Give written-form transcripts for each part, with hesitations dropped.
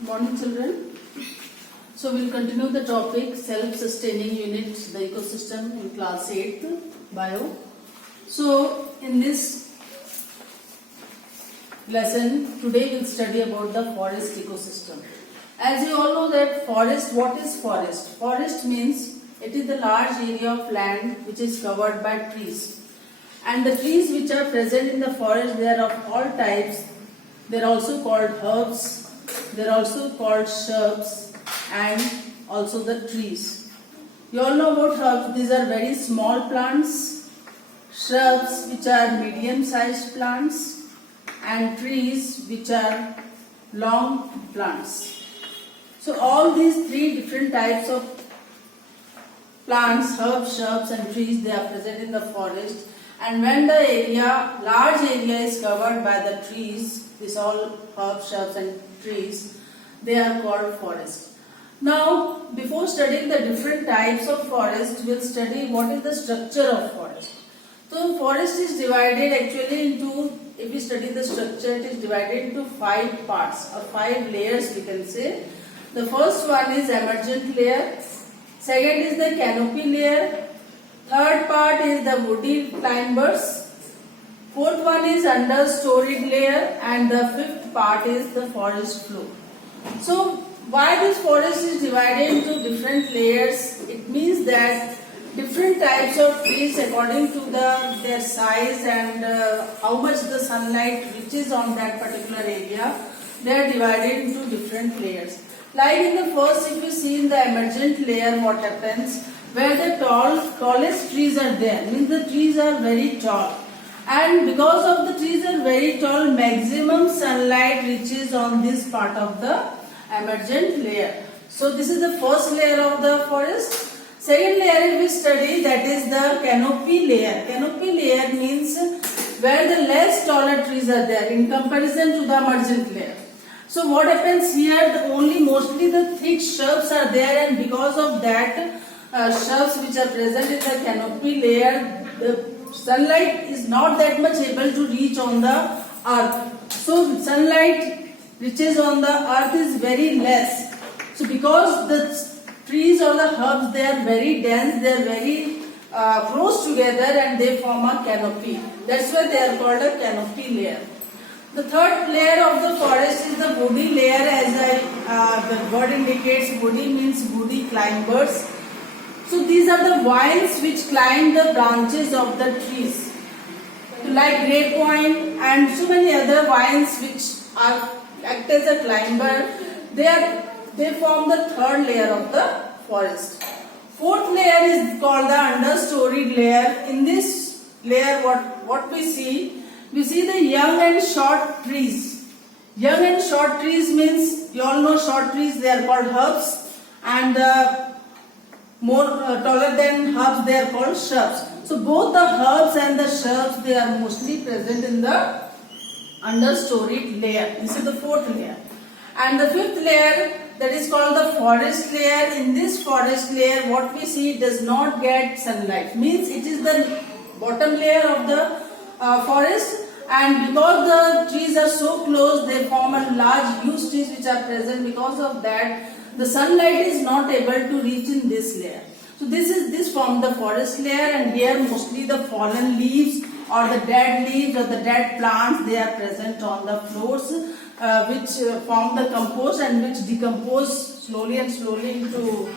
Morning children. So we will continue the topic self-sustaining units, the ecosystem in class 8th bio. So in this lesson today we will study about the forest ecosystem. As you all know that forest, what is forest? Forest means it is the large area of land which is covered by trees. And the trees which are present in the forest, they are of all types. They are also called herbs. They are also called shrubs and also the trees. You all know about herbs. These are very small plants. Shrubs which are medium-sized plants and trees which are long plants. So all these three different types of plants, herbs, shrubs and trees, they are present in the forest. And when the area, large area is covered by the trees, these all herbs, shrubs and trees, they are called forest. Now, before studying the different types of forest, we will study what is the structure of forest. So, forest is divided actually into, if we study the structure, it is divided into 5 parts or 5 layers we can say. The first one is emergent layer, second is the canopy layer, third part is the woody climbers, fourth one is understoried layer and the fifth part is the forest floor. So why this forest is divided into different layers? It means that different types of trees according to their size and how much the sunlight reaches on that particular area, they are divided into different layers. Like in the first, if you see in the emergent layer, what happens? Where the tallest trees are there, means the trees are very tall. And because of the trees are very tall, maximum sunlight reaches on this part of the emergent layer. So this is the first layer of the forest. Second layer we study, that is the canopy layer. Canopy layer means where the less taller trees are there in comparison to the emergent layer. So what happens here, mostly the thick shrubs are there, and because of that shrubs which are present in the canopy layer, the sunlight is not that much able to reach on the earth. So sunlight reaches on the earth is very less. So because the trees or the herbs, they are very dense, they are very close together and they form a canopy. That's why they are called a canopy layer. The third layer of the forest is the woody layer, as the word indicates. Woody means woody climbers. So these are the vines which climb the branches of the trees, like grapevine and so many other vines which act as a climber. They form the third layer of the forest. Fourth layer is called the understoried layer. In this layer, what we see the young and short trees. Young and short trees means, you all know short trees, they are called herbs, and more taller than herbs, they are called shrubs. So both the herbs and the shrubs, they are mostly present in the understoried layer. This is the fourth layer. And the fifth layer, that is called the forest layer. In this forest layer, what we see does not get sunlight. Means it is the bottom layer of the forest, and because the trees are so close, they form a large huge trees which are present. Because of that, the sunlight is not able to reach in this layer. So this form the forest layer, and here mostly the fallen leaves or the dead leaves or the dead plants, they are present on the floors, which form the compost and which decompose slowly into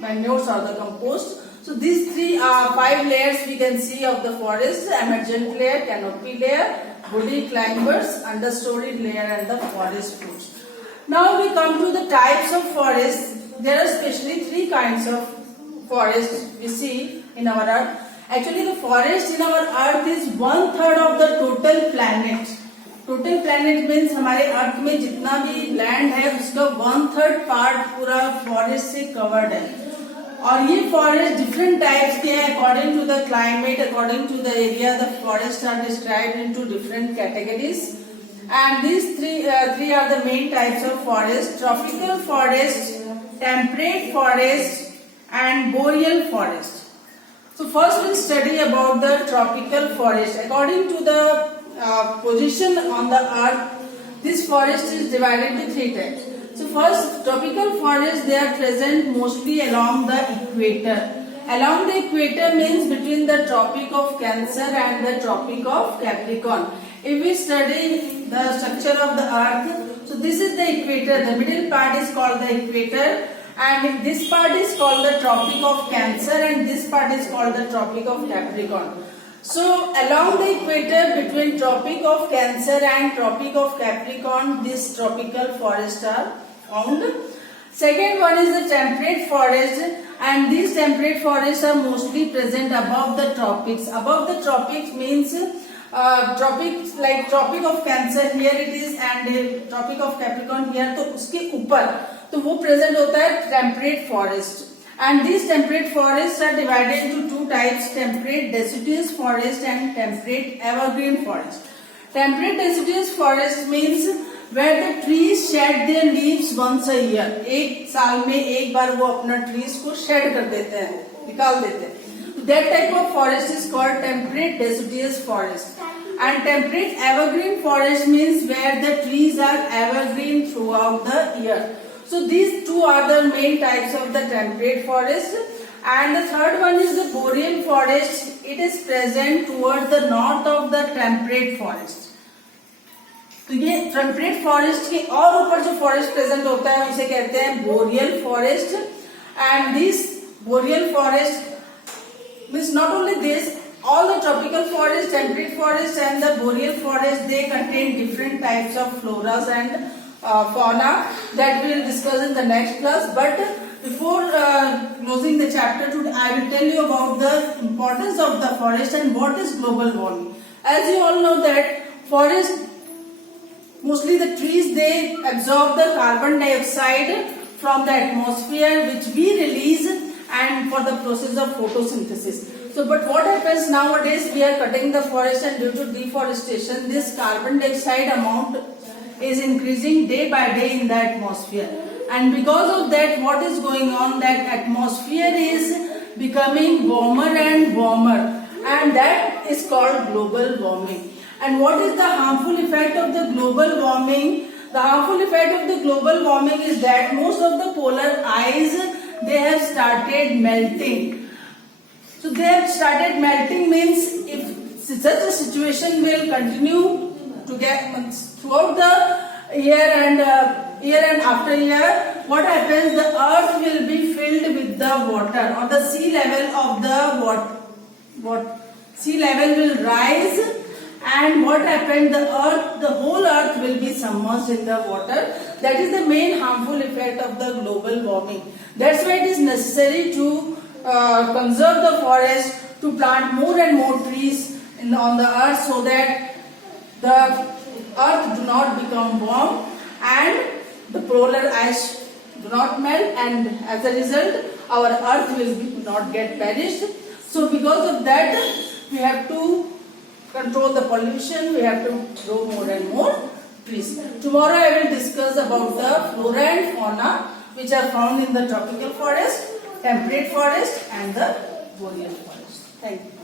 manures or the compost. So these 5 layers we can see of the forest: emergent layer, canopy layer, woody climbers, understoried layer and the forest fruits. Now we come to the types of forest. There are specially 3 kinds of forest we see in our earth. Actually the forest in our earth is 1/3 of the total planet. Total planet means हमारे अर्थ में जितना भी land है उसका 1/3 part पूरा forest से covered है. और ये फॉरेस्ट डिफरेंट टाइप्स के हैं. According to the climate, according to the area, the forest are described into different categories. And these three are the main types of forest: tropical forest, temperate forest and boreal forest. So first we'll study about the tropical forest. According to the position on the earth, This forest is divided into three types. So first, tropical forests, they are present mostly along the equator. Along the equator means between the Tropic of Cancer and the Tropic of Capricorn. If we study the structure of the earth, so this is the equator, the middle part is called the equator, and this part is called the Tropic of Cancer, and this part is called the Tropic of Capricorn. So along the equator between Tropic of Cancer and Tropic of Capricorn, these tropical forests are found. Second one is the temperate forest, and these temperate forests are mostly present above the tropics. Above the tropics means tropics like Tropic of Cancer here it is, and Tropic of Capricorn here, तो उसके ऊपर तो वो present होता है temperate forest. And these temperate forests are divided into two types: temperate deciduous forest and temperate evergreen forest. Temperate deciduous forest means where the trees shed their leaves once a year. एक साल में एक बार वो अपना trees को shed कर देते हैं, निकाल देते हैं. That type of forest is called temperate deciduous forest. And temperate evergreen forest means where the trees are evergreen throughout the year. So these two are the main types of the temperate forest. And the third one is the boreal forest. It is present towards the north of the temperate forest. तो ये temperate forest के और ऊपर जो forest present होता है उसे कहते हैं boreal forest. And this boreal forest means not only this, all the tropical forest, temperate forest and the boreal forest, they contain different types of floras and fauna that we will discuss in the next class. But before closing the chapter today, I will tell you about the importance of the forest and what is global warming. As you all know that forest, mostly the trees, they absorb the carbon dioxide from the atmosphere which we release and for the process of photosynthesis. So but what happens nowadays, we are cutting the forest and due to deforestation this carbon dioxide amount is increasing day by day in the atmosphere, and because of that what is going on, that atmosphere is becoming warmer and warmer, and that is called global warming. And what is the harmful effect of the global warming? The harmful effect of the global warming is that most of the polar ice, they have started melting. So they have started melting means if such a situation will continue to get throughout the year and after year, what happens? The earth will be filled with the water, or the sea level of the sea level will rise. And what happened? The whole earth will be submerged in the water. That is the main harmful effect of the global warming. That's why it is necessary to conserve the forest, to plant more and more trees on the earth, so that the earth do not become warm and the polar ice do not melt, and as a result our earth will not get perished. So because of that we have to control the pollution, we have to grow more and more trees. Tomorrow I will discuss about the flora and fauna which are found in the tropical forest, temperate forest and the boreal forest. Thank you.